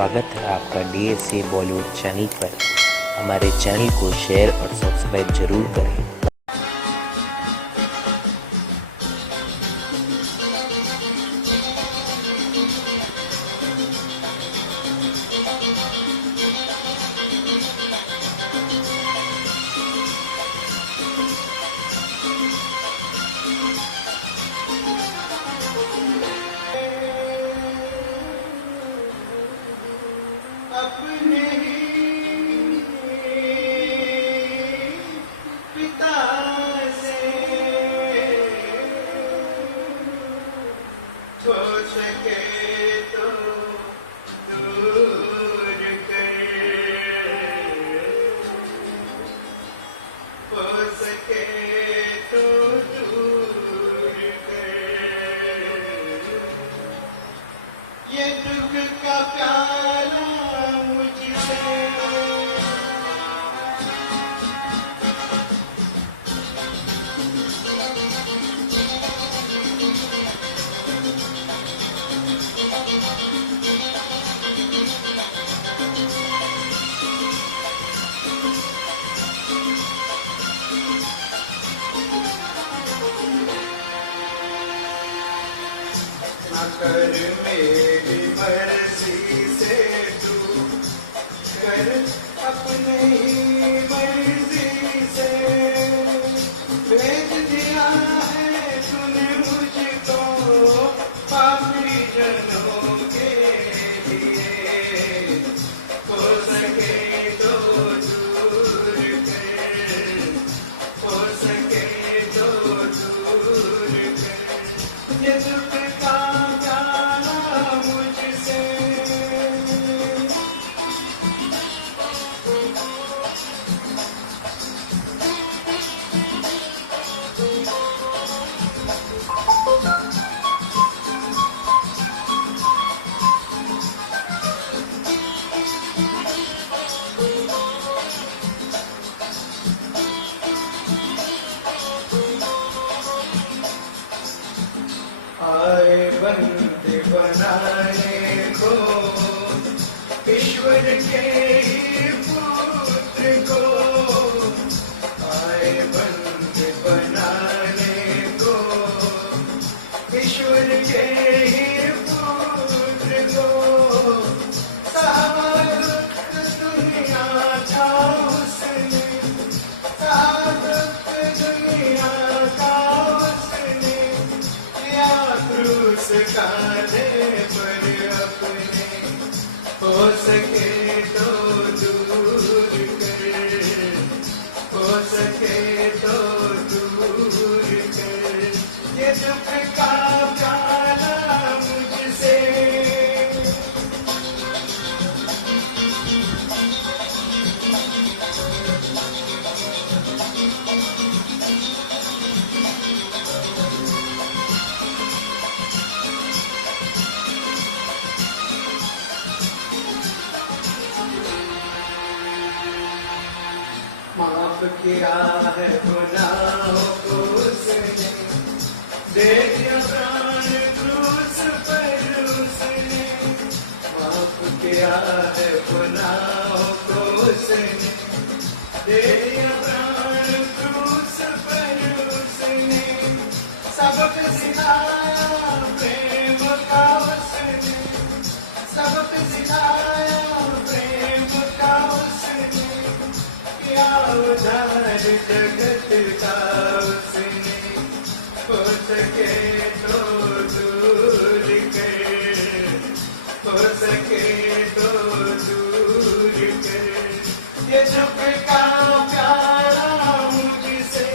स्वागत है आपका DSA बॉलीवुड चैनल पर। हमारे चैनल को शेयर और सब्सक्राइब जरूर करें। अपने ही पिता से हो सके तो दूर कर, हो सके तो दूर कर। ये दुख का प्याला मुझसे न कर, मेरी मर्जी से तू कर, अपने ही मर्जी से भेज दिया है तूने मुझको पापी जनों के लिए। हो सके तो दूर कर, हो सके तो दूर कर। ये दुख का प्याला मुझसे आए बंदे बनाने को ईश्वर के ही पुत्र को। आए बंदे बनाने को ईश्वर के ही पुत्र को। सारा दुख दुनिया का उसने, सारा दुख दुनिया का उसने लिया क्रूस कांधे पर अपने। हो सके तो दूर कर, हो सके तो दूर कर। ये दुख का प्याला मुझसे माफ किया है गुनाहों को उसने, दे दिया प्राण क्रूस पर उसने। माफ किया है गुनाहों को उसने, दे दिया प्राण क्रूस पर उसने। सबक सिखाया प्रेम का उसने, सबक सिखाया प्रेम का उसने। किया उद्धार जगत का उसने। हो सके तो दूर कर, हो सके तो दूर कर। ये दुख का प्याला मुझसे,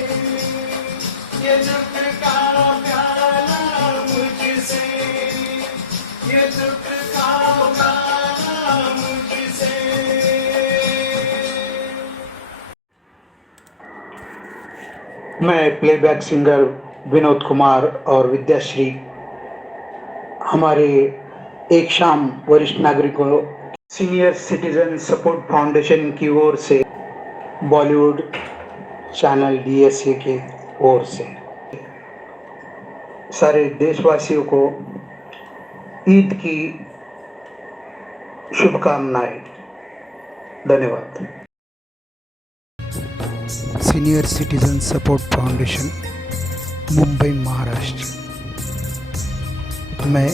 ये दुख का प्याला मुझसे, ये दुख का प्याला मुझसे। मैं प्लेबैक सिंगर विनोद कुमार और विद्याश्री हमारे एक शाम वरिष्ठ नागरिकों सीनियर सिटीजन सपोर्ट फाउंडेशन की ओर से बॉलीवुड चैनल DSA की ओर से सारे देशवासियों को ईद की शुभकामनाएं। धन्यवाद। Senior citizen support foundation, Mumbai, Maharashtra. मैं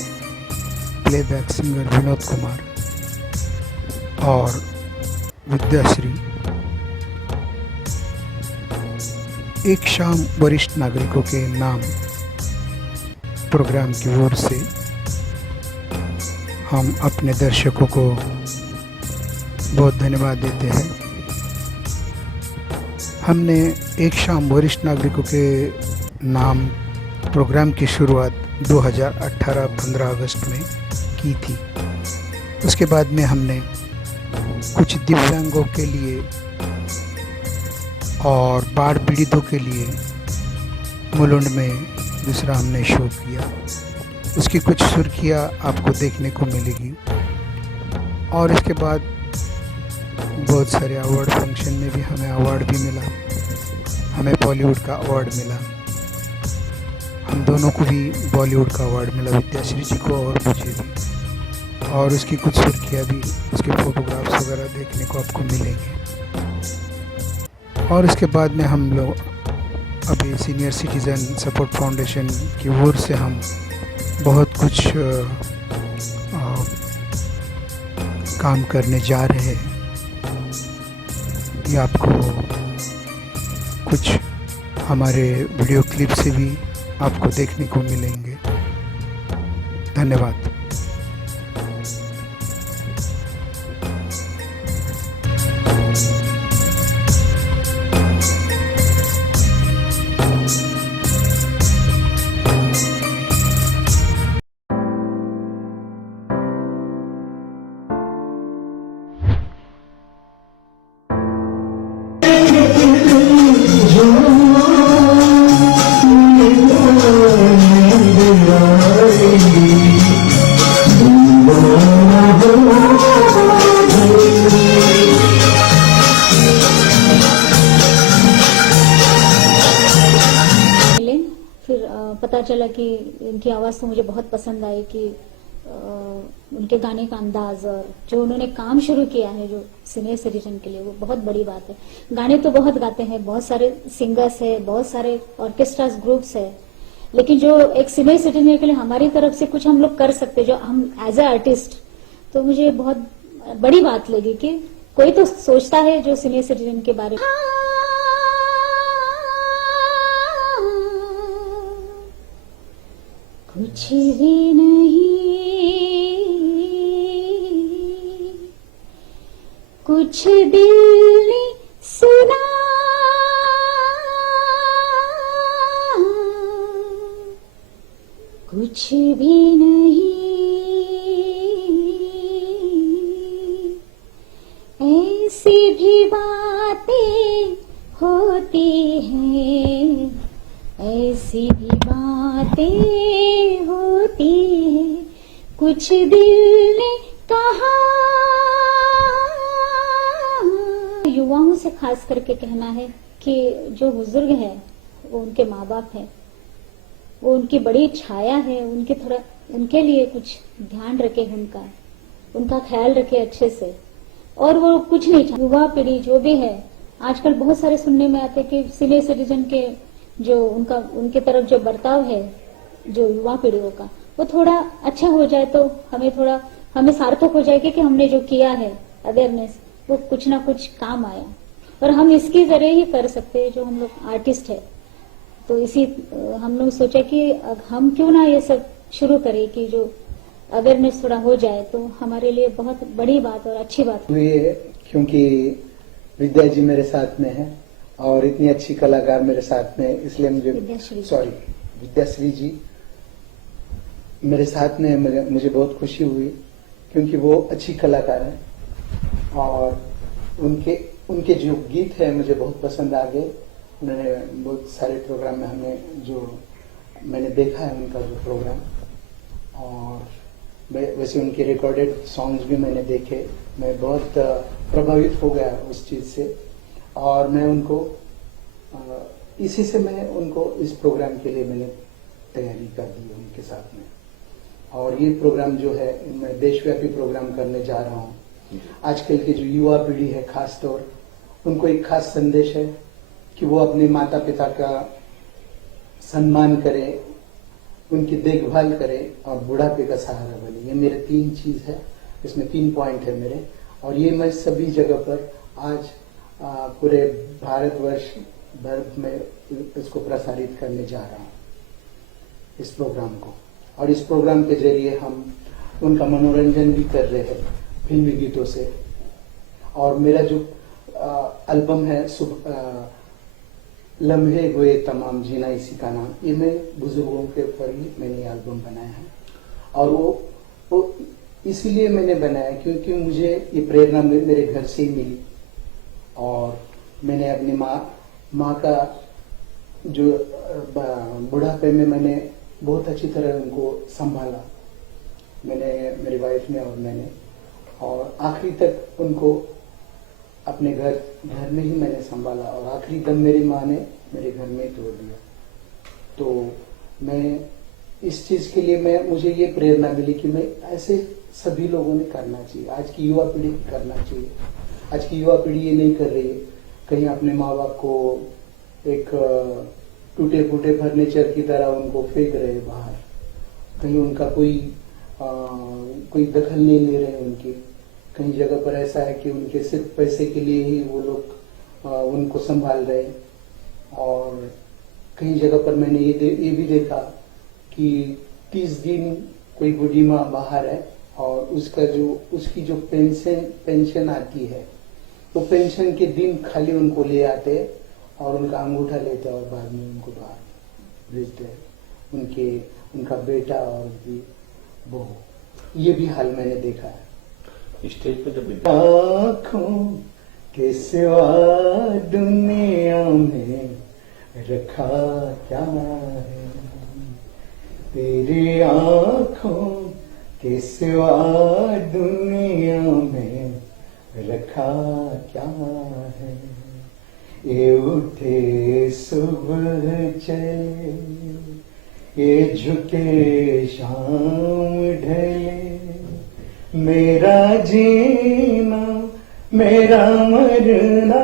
प्लेबैक सिंगर विनोद कुमार और विद्याश्री एक शाम वरिष्ठ नागरिकों के नाम प्रोग्राम की ओर से हम अपने दर्शकों को बहुत धन्यवाद देते हैं। हमने एक शाम वरिष्ठ नागरिकों के नाम प्रोग्राम की शुरुआत 2018 15 अगस्त में की थी। उसके बाद में हमने कुछ दिव्यांगों के लिए और बाढ़ पीड़ितों के लिए मुलुंड में दूसरा हमने शो किया। उसकी कुछ सुर्खियाँ आपको देखने को मिलेगी। और इसके बाद बहुत सारे अवार्ड फंक्शन में भी हमें अवार्ड भी मिला। हमें बॉलीवुड का अवार्ड मिला। हम दोनों को भी बॉलीवुड का अवार्ड मिला, विद्याश्री जी को और मुझे भी। और उसकी कुछ सुर्खियाँ भी, उसके फोटोग्राफ्स वगैरह देखने को आपको मिलेंगे। और इसके बाद में हम लोग अभी सीनियर सिटीज़न सपोर्ट फाउंडेशन की ओर से हम बहुत कुछ काम करने जा रहे हैं। ये आपको कुछ हमारे वीडियो क्लिप से भी आपको देखने को मिलेंगे। धन्यवाद। पता चला कि इनकी आवाज़ तो मुझे बहुत पसंद आई कि उनके गाने का अंदाज और जो उन्होंने काम शुरू किया है जो सीनियर सिटीजन के लिए, वो बहुत बड़ी बात है। गाने तो बहुत गाते हैं, बहुत सारे सिंगर्स है, बहुत सारे ऑर्केस्ट्रास ग्रुप्स है, लेकिन जो एक सीनियर सिटीजन के लिए हमारी तरफ से कुछ हम लोग कर सकते, जो हम एज ए आर्टिस्ट, तो मुझे बहुत बड़ी बात लगी कि कोई तो सोचता है जो सीनियर सिटीजन के बारे में। कुछ भी नहीं, कुछ दिल ने सुना, कुछ भी नहीं, ऐसी भी बातें होती हैं, ऐसी भी बातें होती हैं, कुछ दिल ने कहा। युवाओं से खास करके कहना है कि जो बुजुर्ग है वो उनके माँ बाप है, वो उनकी बड़ी छाया है, उनके थोड़ा उनके लिए कुछ ध्यान रखे, उनका ख्याल रखे अच्छे से। और वो कुछ नहीं चाहते। युवा पीढ़ी जो भी है, आजकल बहुत सारे सुनने में आते कि सीनियर सिटीजन के जो उनके तरफ जो बर्ताव है जो युवा पीढ़ियों का, वो थोड़ा अच्छा हो जाए तो हमें सार्थक हो जाएगा कि हमने जो किया है अवेयरनेस, वो कुछ ना कुछ काम आया। और हम इसके जरिए ही कर सकते हैं जो हम लोग आर्टिस्ट है। तो इसी हम लोग सोचा कि हम क्यों ना ये सब शुरू करें कि जो अवेयरनेस थोड़ा हो जाए तो हमारे लिए बहुत बड़ी बात और अच्छी बात हुई है। क्योंकि विद्या जी मेरे साथ में है और इतनी अच्छी कलाकार मेरे साथ में, इसलिए मुझे विद्याश्री जी मेरे साथ में मुझे बहुत खुशी हुई, क्योंकि वो अच्छी कलाकार हैं और उनके जो गीत है मुझे बहुत पसंद आ गए। उन्होंने बहुत सारे प्रोग्राम में मैंने देखा है उनका जो प्रोग्राम, और वैसे उनके रिकॉर्डेड सॉन्ग्स भी मैंने देखे। मैं बहुत प्रभावित हो गया उस चीज से, और मैं उनको इसी से मैं उनको इस प्रोग्राम के लिए मैंने तैयारी कर दी उनके साथ में। और ये प्रोग्राम जो है मैं देशव्यापी प्रोग्राम करने जा रहा हूँ। आजकल की जो युवा पीढ़ी है खास तौर, उनको एक खास संदेश है कि वो अपने माता पिता का सम्मान करें, उनकी देखभाल करें और बुढ़ापे का सहारा बने। ये मेरे 3 चीज है, इसमें 3 पॉइंट है मेरे, और ये मैं सभी जगह पर आज पूरे भारतवर्ष भर में इसको प्रसारित करने जा रहा हूँ, इस प्रोग्राम को। और इस प्रोग्राम के जरिए हम उनका मनोरंजन भी कर रहे हैं फिल्मी गीतों से। और मेरा जो एल्बम है लम्हे हुए तमाम जीना इसी का नाम, ये मैं बुजुर्गों के ऊपर ही मैंने एल्बम बनाया है। और वो इसीलिए मैंने बनाया क्योंकि मुझे ये प्रेरणा मेरे घर से ही मिली, और मैंने अपनी माँ का जो बुढ़ापे में मैंने बहुत अच्छी तरह उनको संभाला, मेरी वाइफ ने और मैंने, और आखिरी तक उनको अपने घर में ही मैंने संभाला, और आखिरी दम मेरी माँ ने मेरे घर में ही तोड़ दिया। तो मैं इस चीज के लिए मुझे ये प्रेरणा मिली कि मैं ऐसे सभी लोगों ने करना चाहिए, आज की युवा पीढ़ी करना चाहिए। आज की युवा पीढ़ी ये नहीं कर रही है, कहीं अपने माँ बाप को एक टूटे फूटे फर्नीचर की तरह उनको फेंक रहे बाहर, कहीं उनका कोई दखल नहीं ले रहे उनकी। कई जगह पर ऐसा है कि उनके सिर्फ पैसे के लिए ही वो लोग उनको संभाल रहे। और कई जगह पर मैंने ये भी देखा कि 30 दिन कोई बूढ़ी माँ बाहर है और उसकी जो पेंशन आती है, तो पेंशन के दिन खाली उनको ले आते और उनका अंगूठा लेते और बाद में उनको बाहर भेजते हैं, उनका बेटा और उनकी बहू। ये भी हाल मैंने देखा है। स्टेज पे जब आँखों के सिवा दुनिया में रखा क्या है, तेरी आँखों के सिवा दुनिया में रखा क्या है। ये उठे सुबह चले, ये झुके शाम ढले, मेरा जीना मेरा मरना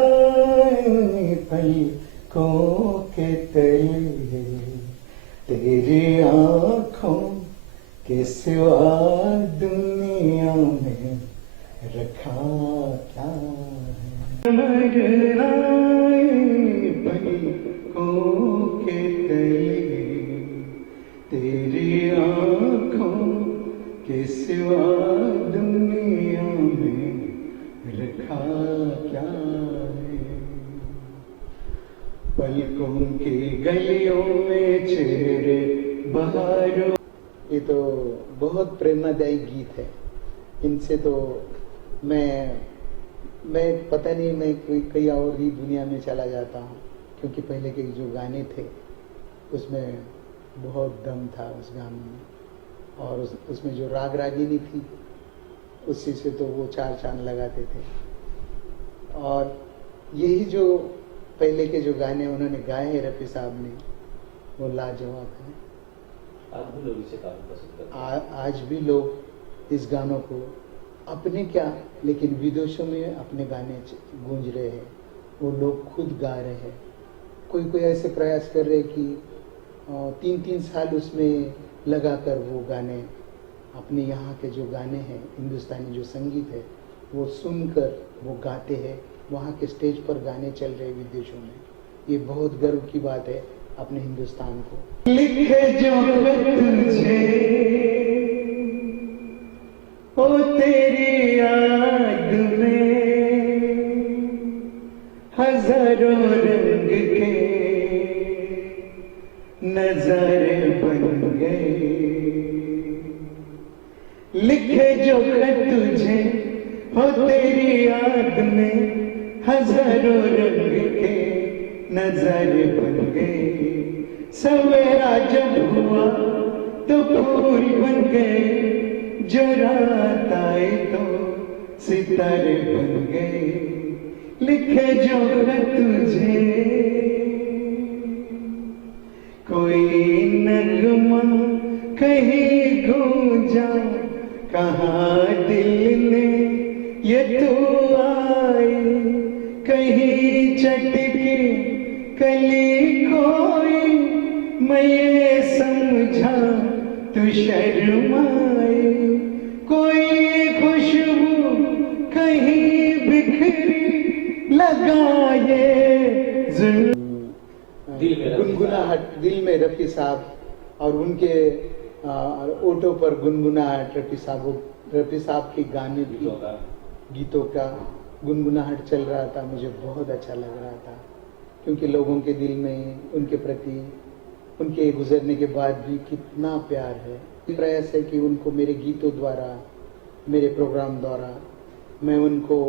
पलकों के तले, तेरी आँखों के सिवा दुनिया में रखा क्या है। मरना पलकों के तले, तेरी आँखों के सिवा दुनिया में रखा क्या है। पलकों की गलियों में चेहरे बहारों। ये तो बहुत प्रेरणादायी गीत है। इनसे तो मैं पता नहीं, मैं कहीं और ही दुनिया में चला जाता हूँ, क्योंकि पहले के जो गाने थे उसमें बहुत दम था उस गाने में, और उसमें जो राग रागिनी थी उसी से तो वो 4 चांद लगाते थे। और यही जो पहले के जो गाने उन्होंने गाए हैं रफी साहब ने, वो लाजवाब है। आज भी लोग इसे काफी पसंद करते हैं। आज भी लोग इस गानों को अपने क्या, लेकिन विदेशों में अपने गाने गूंज रहे हैं, वो लोग खुद गा रहे हैं। कोई ऐसे प्रयास कर रहे कि 3-3 साल उसमें लगाकर वो गाने, अपने यहाँ के जो गाने हैं, हिंदुस्तानी जो संगीत है, वो सुनकर वो गाते हैं। वहाँ के स्टेज पर गाने चल रहे विदेशों में। ये बहुत गर्व की बात है अपने हिंदुस्तान को। लिखे जो तुझे ओ तेरी याद में हजारों रंग के नजारे बन गए। लिखे जो तुझे हो तेरी याद में हजारों रंग के नजारे बन गए। सवेरा जब हुआ तो फूल बन गए, जो रात आए तो सितारे बन गए। लिखे जो तुझे कोई नगमा कहीं गूंज जा कहाँ दिल ने ये तू आई, कहीं चटकी कली कोई, मैं ये समझा तू शर्माई, कोई खुशबू कहीं बिखरी लगाए गुनगुनाहट दिल में रफी साहब और उनके ऑटो पर गुनगुनाहट रफी साहब के गाने भी गीतों का गुनगुनाहट चल रहा था। मुझे बहुत अच्छा लग रहा था क्योंकि लोगों के दिल में उनके प्रति उनके गुजरने के बाद भी कितना प्यार है। प्रयास है कि उनको मेरे गीतों द्वारा, मेरे प्रोग्राम द्वारा मैं उनको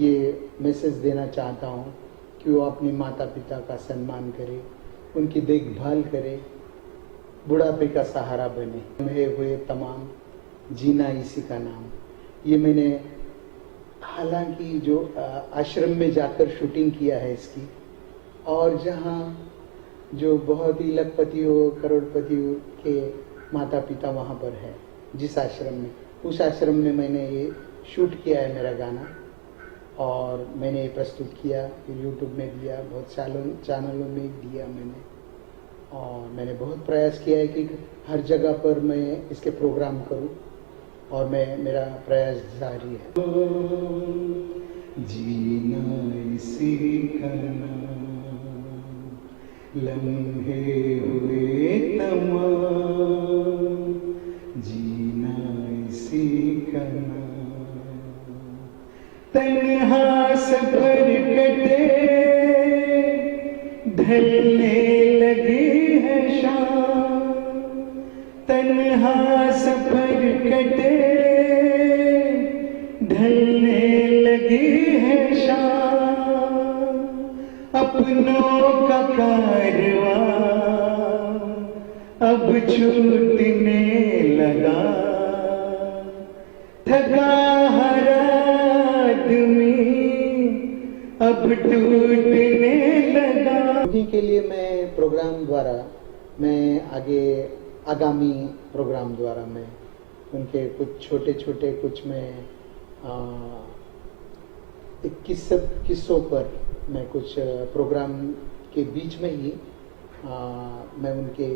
ये मैसेज देना चाहता हूँ कि वो अपने माता पिता का सम्मान करे, उनकी देखभाल करे, बुढ़ापे का सहारा बने। हुए तमाम जीना इसी का नाम, ये मैंने हालांकि जो आश्रम में जाकर शूटिंग किया है इसकी, और जहाँ जो बहुत ही लखपतियों करोड़पतियों के माता पिता वहाँ पर है, जिस आश्रम में, उस आश्रम में मैंने ये शूट किया है मेरा गाना, और मैंने ये प्रस्तुत किया, यूट्यूब में दिया, बहुत चैनलों में दिया मैंने, और मैंने बहुत प्रयास किया है कि हर जगह पर मैं इसके प्रोग्राम करूं, और मेरा प्रयास जारी है। जीना इसी का नाम, लम्हे हुए तमाम, जीना इसी का नाम, तन्हा सफर कटे ढलने लगी है शाम, तन्हा सफर कटे ढलने लगी है शाम, अपनों का कारवां अब छूटने लगा, थका हर आदमी अब टूटने लगा। उन्हीं के लिए मैं प्रोग्राम द्वारा, मैं आगामी प्रोग्राम द्वारा मैं उनके कुछ छोटे छोटे कुछ मैं किस्सों पर मैं कुछ प्रोग्राम के बीच में ही मैं उनके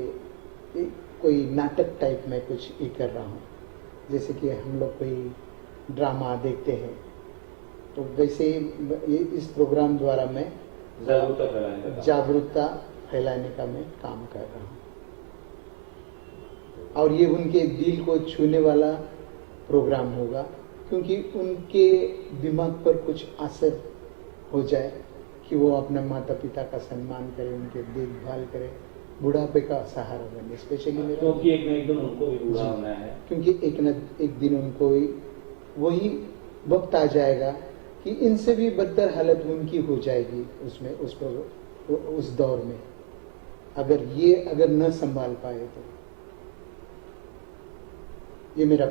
कोई नाटक टाइप में कुछ ये कर रहा हूँ। जैसे कि हम लोग कोई ड्रामा देखते हैं, तो वैसे ही इस प्रोग्राम द्वारा मैं जागरूकता फैलाने का मैं काम कर रहा हूँ, और ये उनके दिल को छूने वाला प्रोग्राम होगा, क्योंकि उनके दिमाग पर कुछ असर हो जाए कि वो अपने माता पिता का सम्मान करे, उनके देखभाल करे, बुढ़ापे का सहारा बने। स्पेशली मेरा क्योंकि एक दिन उनको भी बूढ़ा होना है, क्योंकि एक दिन उनको वही वक्त आ जाएगा कि इनसे भी बदतर हालत उनकी हो जाएगी उसमें, उस दौर में, अगर न संभाल पाए तो। ये मेरा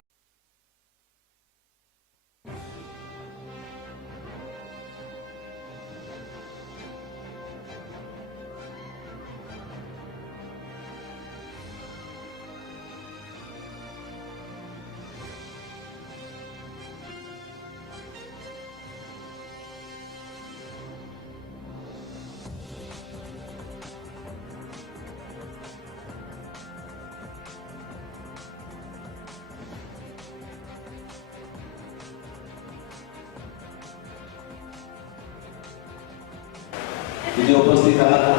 जो उपस्थित रहा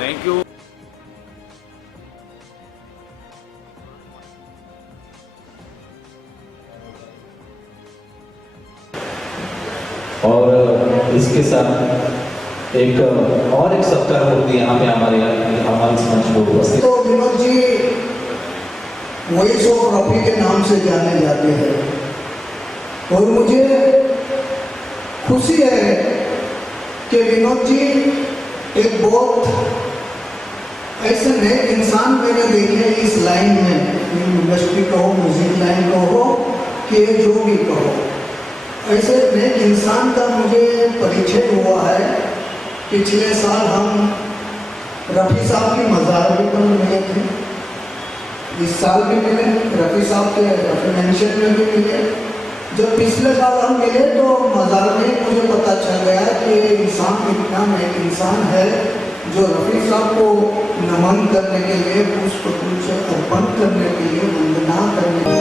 थैंक यू। और इसके साथ एक सत्कार होती है यहाँ पे हमारे मंच को उपस्थित। तो विनोद जी वॉइस ऑफ रफी के नाम से जाने जाते हैं, और मुझे खुशी है कि विनोद जी एक बहुत ऐसे नए इंसान मैंने देखे इस लाइन में फिल्म इंडस्ट्री कहो, म्यूजिक लाइन कहो कि जो भी कहो, ऐसे नेक इंसान का मुझे परिचय हुआ है। पिछले साल हम रफ़ी साहब की मज़ार पर मिले थे, इस साल भी मिले, रफ़ी साहब के मेंशन में भी मिले। जब पिछले साल हम मिले तो मज़ार में मुझे पता चल गया कि ये इंसान इतना नेक इंसान है जो रफ़ी साहब को नमन करने के लिए, पुष्प गुच्छ अर्पण करने के लिए, वंदना करने के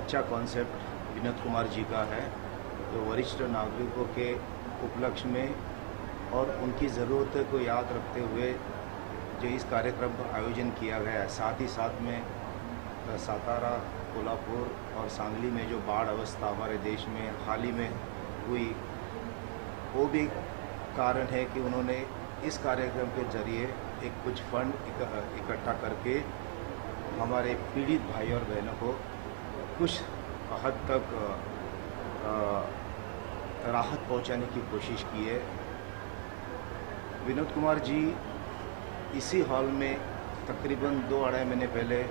अच्छा कॉन्सेप्ट विनोद कुमार जी का है, जो वरिष्ठ नागरिकों के उपलक्ष्य में और उनकी ज़रूरतों को याद रखते हुए जो इस कार्यक्रम का आयोजन किया गया है। साथ ही साथ में सातारा, कोल्हापुर और सांगली में जो बाढ़ अवस्था हमारे देश में हाल ही में हुई, वो भी कारण है कि उन्होंने इस कार्यक्रम के जरिए एक कुछ फंड इकट्ठा करके हमारे पीड़ित भाई और बहनों को कुछ हद तक राहत पहुंचाने की कोशिश की है। विनोद कुमार जी इसी हॉल में तकरीबन 2-2.5 महीने पहले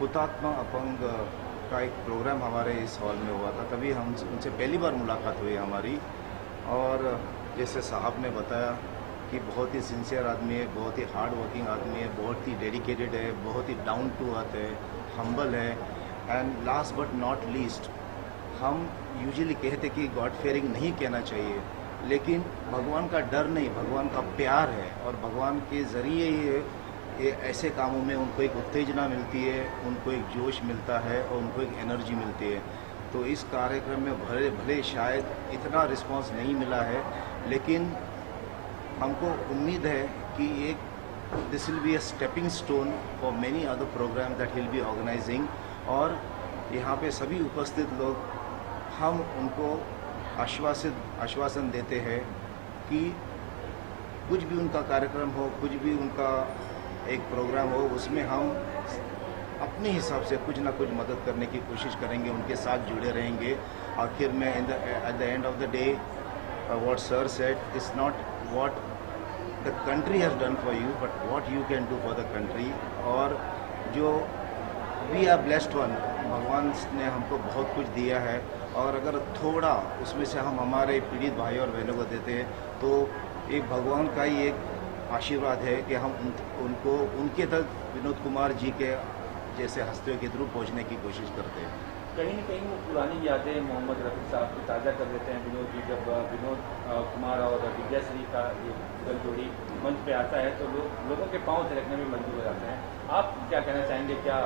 हुतात्मा अपंग का एक प्रोग्राम हमारे इस हॉल में हुआ था। तभी हम उनसे पहली बार मुलाकात हुई हमारी, और जैसे साहब ने बताया कि बहुत ही सिंसियर आदमी है, बहुत ही हार्ड वर्किंग आदमी है, बहुत ही डेडिकेटेड है, बहुत ही डाउन टू अर्थ है, हम्बल है। And last but not least, हम यूजुअली कहते कि गॉड फेयरिंग नहीं कहना चाहिए, लेकिन भगवान का डर नहीं, भगवान का प्यार है, और भगवान के ज़रिए ये ऐसे कामों में उनको एक उत्तेजना मिलती है, उनको एक जोश मिलता है और उनको एक एनर्जी मिलती है। तो इस कार्यक्रम में भले शायद इतना रिस्पांस नहीं मिला है, लेकिन हमको उम्मीद है कि एक this will be a stepping stone for many other program that will be organising. और यहाँ पे सभी उपस्थित लोग हम उनको आश्वासन देते हैं कि कुछ भी उनका कार्यक्रम हो, कुछ भी उनका एक प्रोग्राम हो, उसमें हम अपने हिसाब से कुछ ना कुछ मदद करने की कोशिश करेंगे, उनके साथ जुड़े रहेंगे। आखिर में at the end of the day what sir said is not what the country has done for you, but what you can do for the country। और जो we are blessed one, भगवान ने हमको बहुत कुछ दिया है, और अगर थोड़ा उसमें से हम हमारे पीड़ित भाई और बहनों को देते हैं तो एक भगवान का ही एक आशीर्वाद है कि हम उनको उनके तक विनोद कुमार जी के जैसे हस्तियों के थ्रू पहुँचने की कोशिश करते हैं। कहीं न कहीं वो पुरानी यादें मोहम्मद रफ़ी साहब की ताज़ा कर देते हैं विनोद जी। जब विनोद कुमार और विद्याश्री का ये गल जोड़ी मंच पे आता है तो लोगों के पाँव थिरकने में मजबूर हो जाते हैं। आप क्या कहना चाहेंगे, क्या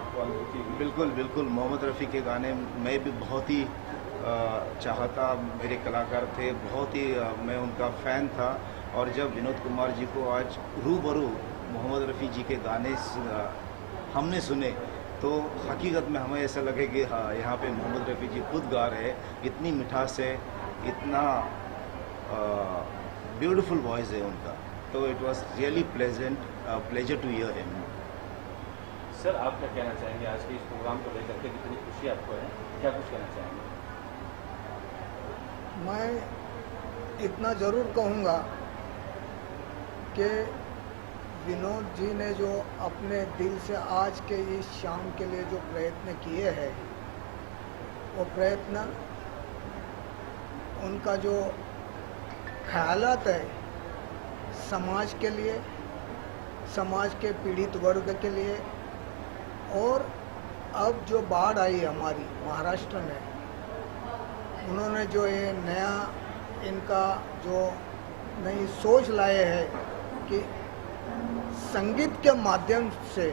आपको अनुभूति? बिल्कुल मोहम्मद रफ़ी के गाने मैं भी बहुत ही चाहता, मेरे कलाकार थे, बहुत ही मैं उनका फ़ैन था। और जब विनोद कुमार जी को आज रूबरू मोहम्मद रफ़ी जी के गाने हमने सुने तो हकीकत में हमें ऐसा लगे कि हाँ, यहाँ पे मोहम्मद रफ़ी जी खुद गा रहे हैं। इतनी मिठास है, इतना ब्यूटीफुल वॉइस है उनका। तो it was really pleasure to hear him. Sir, आप क्या कहना चाहेंगे आज के इस प्रोग्राम को लेकर के? कितनी खुशी आपको है, क्या कुछ कहना चाहेंगे? मैं इतना ज़रूर कहूँगा कि विनोद जी ने जो अपने दिल से आज के इस शाम के लिए जो प्रयत्न किए हैं, वो प्रयत्न उनका जो ख्यालात है समाज के लिए, समाज के पीड़ित वर्ग के लिए, और अब जो बाढ़ आई हमारी महाराष्ट्र में, उन्होंने जो ये नया इनका जो नई सोच लाए हैं कि संगीत के माध्यम से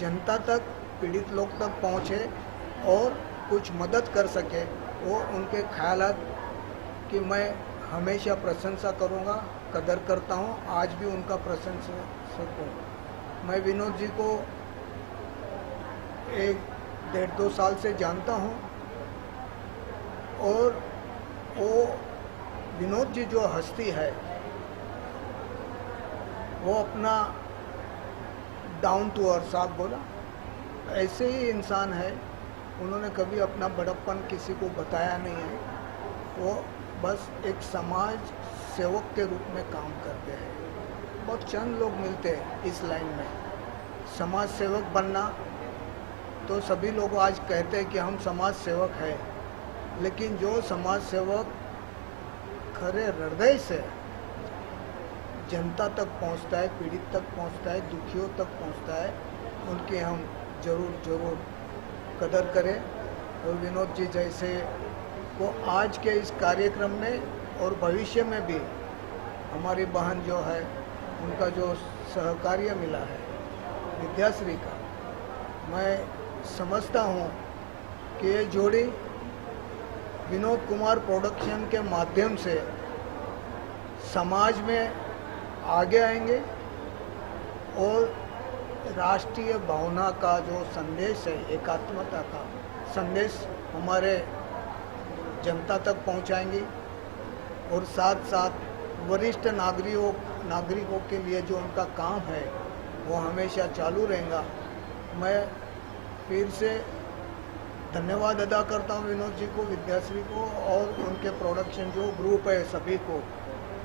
जनता तक, पीड़ित लोग तक पहुँचे और कुछ मदद कर सके, वो उनके ख्यालात कि मैं हमेशा प्रशंसा करूँगा, कदर करता हूँ, आज भी उनका प्रशंसक हूँ। मैं विनोद जी को 1-1.5-2 साल से जानता हूँ, और वो विनोद जी जो हस्ती है वो अपना डाउन टू अर्थ, आप बोला, ऐसे ही इंसान है। उन्होंने कभी अपना बड़प्पन किसी को बताया नहीं है। वो बस एक समाज सेवक के रूप में काम करते हैं। बहुत चंद लोग मिलते हैं इस लाइन में। समाज सेवक बनना तो सभी लोग आज कहते हैं कि हम समाज सेवक हैं, लेकिन जो समाज सेवक खरे हृदय से जनता तक पहुंचता है, पीड़ित तक पहुंचता है, दुखियों तक पहुंचता है, उनकी हम ज़रूर कदर करें। और विनोद जी जैसे वो आज के इस कार्यक्रम में और भविष्य में भी हमारी बहन जो है, उनका जो सहकार्य मिला है विद्याश्री का, मैं समझता हूँ कि ये जोड़ी विनोद कुमार प्रोडक्शन के माध्यम से समाज में आगे आएंगे और राष्ट्रीय भावना का जो संदेश है, एकात्मता का संदेश हमारे जनता तक पहुंचाएंगे, और साथ साथ वरिष्ठ नागरिकों के लिए जो उनका काम है वो हमेशा चालू रहेगा। मैं फिर से धन्यवाद अदा करता हूँ विनोद जी को, विद्याश्री को और उनके प्रोडक्शन जो ग्रुप है सभी को।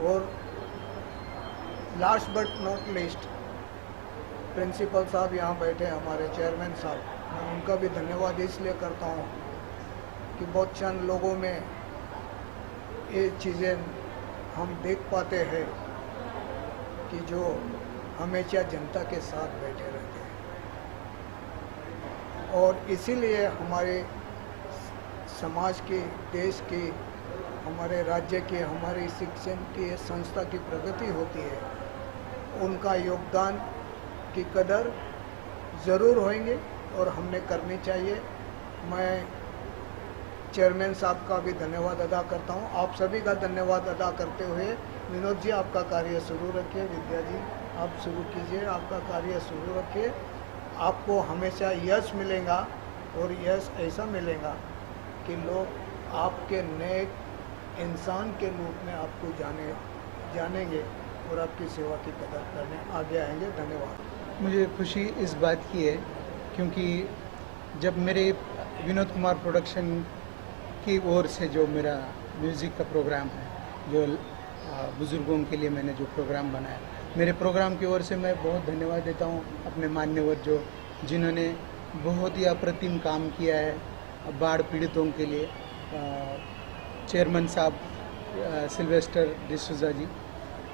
और last but not least principal साहब यहाँ बैठे हैं, हमारे चेयरमैन साहब, मैं उनका भी धन्यवाद इसलिए करता हूँ कि बहुत चंद लोगों में ये चीज़ें हम देख पाते हैं कि जो हमेशा जनता के साथ बैठे रहते हैं, और इसीलिए हमारे समाज की, देश की, हमारे राज्य की, हमारी शिक्षण की संस्था की प्रगति होती है। उनका योगदान की कदर ज़रूर होंगे और हमने करनी चाहिए। मैं चेयरमैन साहब का भी धन्यवाद अदा करता हूं। आप सभी का धन्यवाद अदा करते हुए विनोद जी आपका कार्य शुरू रखिए, विद्या जी आप शुरू कीजिए, आपका कार्य शुरू रखिए। आपको हमेशा यश मिलेगा और यश ऐसा मिलेगा कि लोग आपके नेक इंसान के रूप में आपको जानेंगे और आपकी सेवा की कदर करने आगे आएंगे। धन्यवाद। मुझे खुशी इस बात की है क्योंकि जब मेरे विनोद कुमार प्रोडक्शन की ओर से जो मेरा म्यूज़िक का प्रोग्राम है, जो बुज़ुर्गों के लिए मैंने जो प्रोग्राम बनाया, मेरे प्रोग्राम की ओर से मैं बहुत धन्यवाद देता हूँ अपने मान्यवर जिन्होंने बहुत ही अप्रतिम काम किया है बाढ़ पीड़ितों के लिए। चेयरमैन साहब सिल्वेस्टर डिसूजा जी,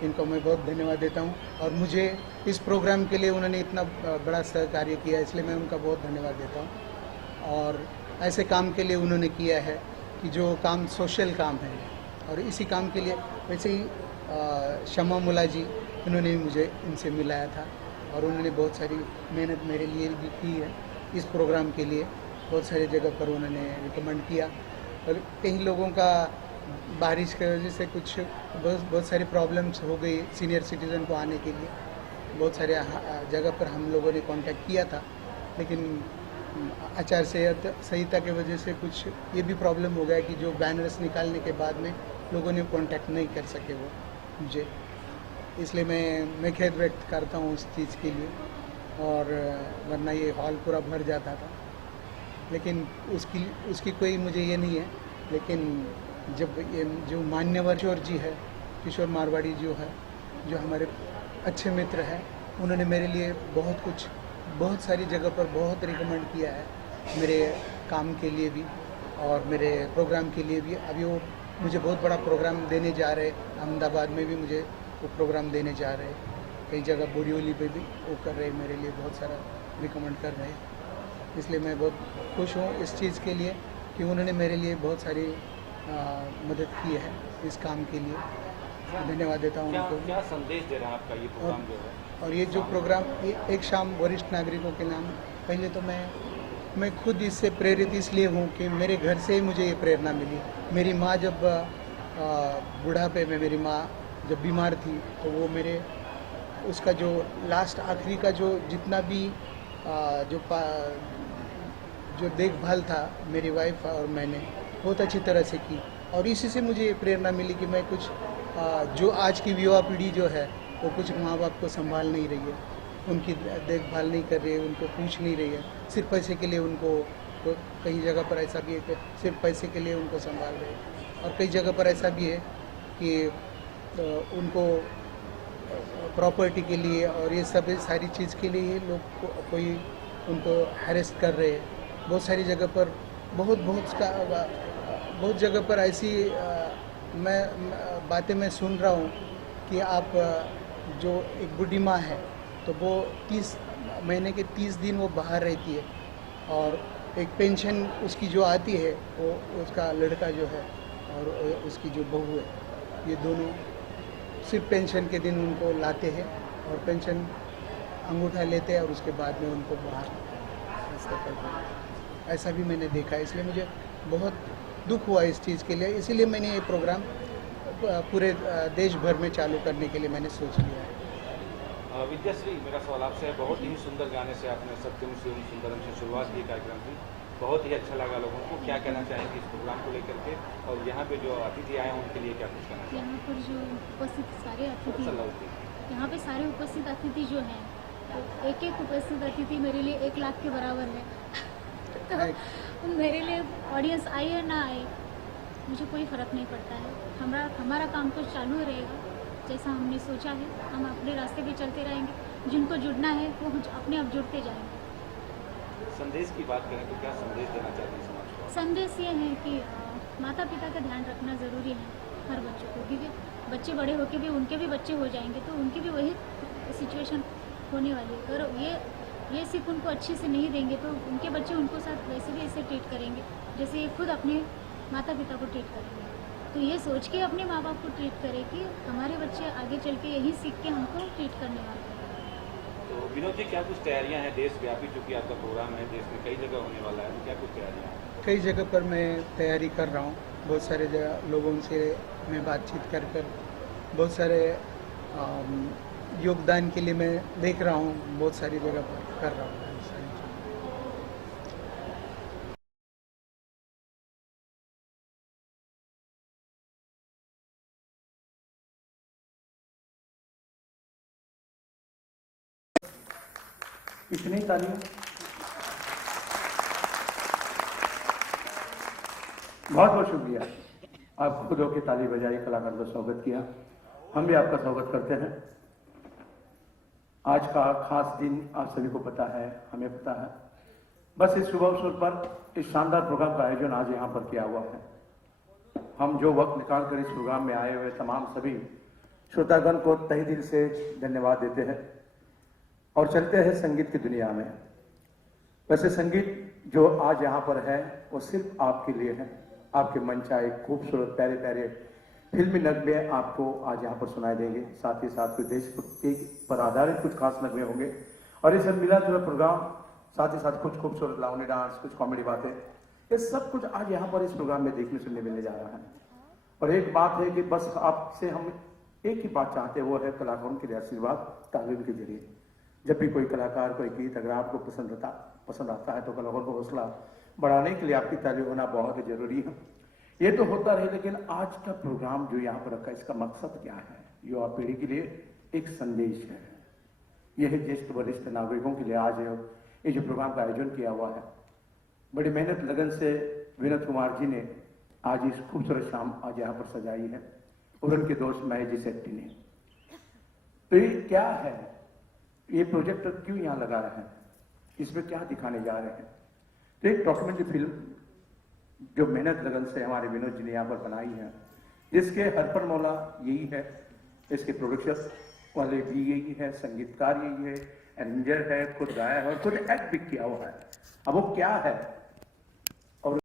इनको मैं बहुत धन्यवाद देता हूं, और मुझे इस प्रोग्राम के लिए उन्होंने इतना बड़ा सहकार्य किया, इसलिए मैं उनका बहुत धन्यवाद देता हूं। और ऐसे काम के लिए उन्होंने किया है कि जो काम सोशल काम है, और इसी काम के लिए वैसे ही शमा मुला जी, उन्होंने भी मुझे इनसे मिलाया था और उन्होंने बहुत सारी मेहनत मेरे लिए भी की है इस प्रोग्राम के लिए। बहुत सारी जगह पर उन्होंने रिकमेंड किया, और कई लोगों का बारिश की वजह से कुछ बहुत सारी प्रॉब्लम्स हो गई सीनियर सिटीज़न को आने के लिए। बहुत सारे जगह पर हम लोगों ने कांटेक्ट किया था, लेकिन आचार संहिता की वजह से कुछ ये भी प्रॉब्लम हो गया कि जो बैनर्स निकालने के बाद में लोगों ने कांटेक्ट नहीं कर सके वो मुझे, इसलिए मैं खेद व्यक्त करता हूँ उस चीज़ के लिए। और वरना ये हॉल पूरा भर जाता था, लेकिन उसकी कोई मुझे ये नहीं है। लेकिन जब ये जो मान्यवर किशोर जी है, किशोर मारवाड़ी जो है, जो हमारे अच्छे मित्र हैं, उन्होंने मेरे लिए बहुत सारी जगह पर बहुत रिकमेंड किया है, मेरे काम के लिए भी और मेरे प्रोग्राम के लिए भी। अभी वो मुझे बहुत बड़ा प्रोग्राम देने जा रहे, अहमदाबाद में भी मुझे वो प्रोग्राम देने जा रहे, कई जगह बोरीवली पे भी वो कर रहे, मेरे लिए बहुत सारा रिकमेंड कर रहे हैं। इसलिए मैं बहुत खुश हूँ इस चीज़ के लिए कि उन्होंने मेरे लिए बहुत सारी मदद की है इस काम के लिए। धन्यवाद देता हूँ उनको। क्या संदेश दे रहा है आपका ये प्रोग्राम जो है? और ये जो प्रोग्राम एक शाम वरिष्ठ नागरिकों के नाम, पहले तो मैं खुद इससे प्रेरित इसलिए हूँ कि मेरे घर से ही मुझे ये प्रेरणा मिली। मेरी माँ जब बुढ़ापे में, मेरी माँ जब बीमार थी, तो वो उसका जो लास्ट आखिरी का जो जितना भी जो देखभाल था, मेरी वाइफ और मैंने बहुत अच्छी तरह से की। और इसी से मुझे ये प्रेरणा मिली कि मैं कुछ जो आज की युवा पीढ़ी जो है वो कुछ माँ बाप को संभाल नहीं रही है, उनकी देखभाल नहीं कर रही है, उनको पूछ नहीं रही है, सिर्फ पैसे के लिए उनको, तो कई जगह पर ऐसा भी है कि सिर्फ पैसे के लिए उनको संभाल रहे हैं। और कई जगह पर ऐसा भी है कि उनको प्रॉपर्टी के लिए और ये सब सारी चीज़ के लिए लोग कोई उनको हैरेस कर रहे हैं। बहुत सारी जगह पर बहुत जगह पर ऐसी बातें मैं सुन रहा हूँ कि आप जो एक बुढ़ी माँ है, तो वो 30 महीने के 30 दिन वो बाहर रहती है, और एक पेंशन उसकी जो आती है, वो उसका लड़का जो है और उसकी जो बहू है, ये दोनों सिर्फ पेंशन के दिन उनको लाते हैं और पेंशन अंगूठा लेते हैं और उसके बाद में उनको बाहर रास्ते करते। ऐसा भी मैंने देखा है, इसलिए मुझे बहुत दुख हुआ इस चीज़ के लिए। इसीलिए मैंने ये प्रोग्राम पूरे देश भर में चालू करने के लिए मैंने सोच लिया है। विद्याश्री, मेरा सवाल आपसे है, बहुत ही सुंदर गाने से आपने सत्यम शिवम सुंदरम से शुरुआत की कार्यक्रम की, बहुत ही अच्छा लगा लोगों को। क्या कहना चाहेंगे इस प्रोग्राम को लेकर के, और यहाँ पे जो अतिथि आए हैं उनके लिए क्या कुछ कहना चाहेंगे? यहाँ पर जो उपस्थित सारे अतिथि, यहाँ पे सारे उपस्थित अतिथि जो हैं, एक एक उपस्थित अतिथि मेरे लिए 1 लाख के बराबर है। तो मेरे लिए ऑडियंस आए या ना आए, मुझे कोई फ़र्क नहीं पड़ता है। हमारा काम तो चालू रहेगा जैसा हमने सोचा है, हम अपने रास्ते पे चलते रहेंगे। जिनको जुड़ना है वो अपने आप जुड़ते जाएंगे। संदेश की बात करें तो क्या संदेश देना चाहते हैं समाज को? संदेश ये है कि माता पिता का ध्यान रखना ज़रूरी है हर बच्चों को, क्योंकि बच्चे बड़े होकर भी उनके भी बच्चे हो जाएंगे, तो उनकी भी वही सिचुएशन होने वाली है। और ये सिर्फ उनको अच्छे से नहीं देंगे तो उनके बच्चे उनको साथ वैसे भी ऐसे ट्रीट करेंगे जैसे ये खुद अपने माता पिता को ट्रीट करेंगे। तो ये सोच के अपने माँ बाप को ट्रीट करें कि हमारे बच्चे आगे चल के यही सीख के हमको ट्रीट करने वाले हैं। तो विनोद जी, क्या कुछ तैयारियां हैं देशव्यापी, चूँकि आपका प्रोग्राम है देश में कई जगह होने वाला है, तो क्या कुछ तैयारियां हैं? कई जगह पर मैं तैयारी कर रहा हूँ, बहुत सारे लोगों से मैं बातचीत कर बहुत सारे योगदान के लिए मैं देख रहा हूँ, बहुत सारी जगह पर कर रहा हूँ। इतनी तालियां। बहुत बहुत शुक्रिया, आप खुद होकर ताली बजाई, कलाकार का स्वागत किया। हम भी आपका स्वागत करते हैं। आज का खास दिन आप सभी को पता है, हमें पता है। बस इस शुभ अवसर पर इस शानदार प्रोग्राम का आयोजन आज यहाँ पर किया हुआ है। हम जो वक्त निकाल कर इस प्रोग्राम में आए हुए तमाम सभी श्रोतागण को तहे दिल से धन्यवाद देते हैं और चलते हैं संगीत की दुनिया में। वैसे संगीत जो आज यहाँ पर है वो सिर्फ आपके लिए है, आपके मन चाहे खूबसूरत प्यारे प्यारे फिल्मी नगमे आपको आज यहाँ पर सुनाई देंगे, साथ ही साथ कोई देशभक्ति पर आधारित कुछ खास नगमे होंगे और ये सब मिला जुला प्रोग्राम, साथ ही साथ कुछ खूबसूरत लावनी डांस, कुछ कॉमेडी बातें, ये सब कुछ आज यहाँ पर इस प्रोग्राम में देखने सुनने मिलने जा रहा है। और एक बात है कि बस आपसे हम एक ही बात चाहते हैं, वो है कलाकारों के आशीर्वाद तालीम के जरिए। जब भी कोई कलाकार कोई गीत अगर आपको पसंद आता पसंद आता है तो कलाकारों को हौसला बढ़ाने के लिए आपकी ताली होना बहुत जरूरी है। ये तो होता रहे, लेकिन आज का प्रोग्राम जो यहाँ पर रखा है इसका मकसद क्या है? युवा पीढ़ी के लिए एक संदेश है। यह ज्येष्ठ वरिष्ठ नागरिकों के लिए आज ये जो प्रोग्राम का आयोजन किया हुआ है, बड़ी मेहनत लगन से विनोद कुमार जी ने आज इस खूबसूरत शाम आज यहाँ पर सजाई है और उनके दोस्त महेश शेट्टी ने। तो ये क्या है, ये प्रोजेक्ट क्यों यहाँ लगा रहे हैं, इसमें क्या दिखाने जा रहे हैं? तो एक डॉक्यूमेंट्री फिल्म जो मेहनत लगन से हमारे विनोद जी ने यहाँ पर बनाई है, जिसके हरपर मौला यही है, इसके प्रोडक्शन वाले भी यही है, संगीतकार यही है, एरेंजर है, खुद गाया है और खुद एक्ट भी किया हुआ है। अब वो क्या है और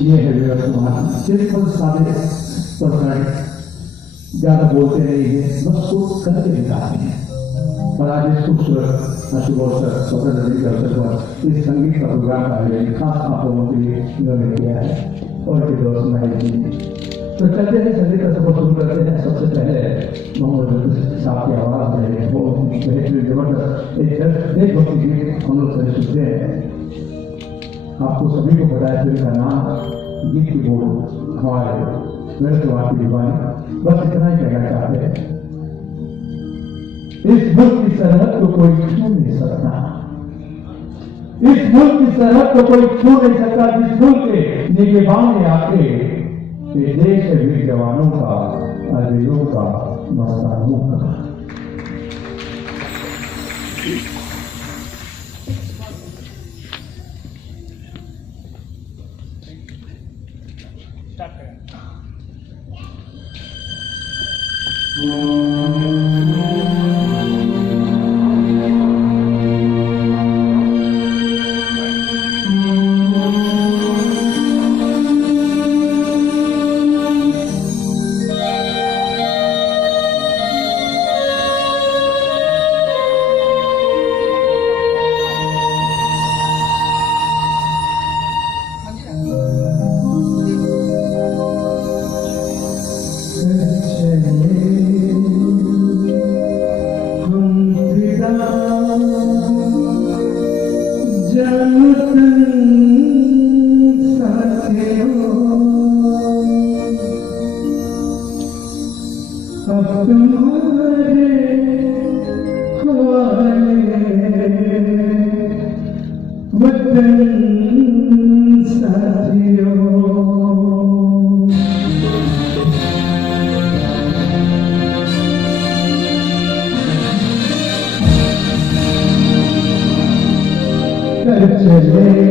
ये है विनोद कुमार। सिंपल सादे पर्सनालिटी, ज्यादा बोलते नहीं है, बस कुछ करके दिखाते हैं। और आज इस खूबसूरत शुभ अवसर स्वतंत्रता दिवस के अवसर पर इस संगीत का प्रोग्राम का आयोजन खास आप लोगों के लिए इन्होंने किया है और के दोस्त महेश जी ने। तो चलते हैं, संगीत का सफर शुरू करते हैं। सबसे पहले मोहम्मद साहब की आवाज में वो बेहतरीन जबरदस्त एक देशभक्ति गीत हम लोग सभी सुनते हैं। आपको सभी को पता है फिल्म का नाम, गीत की बोल हमारे विनोद कुमार की दीवानी। बस इतना ही कहना चाहते हैं, इस मुल्क की सरहद को कोई छू नहीं सकता, इस मुल्क की सरहद को कोई छू नहीं सकता, जिस मुल्क के निगहबान में आके ये देश है वीर जवानों का, अजीजों का, मस्तानों का। चले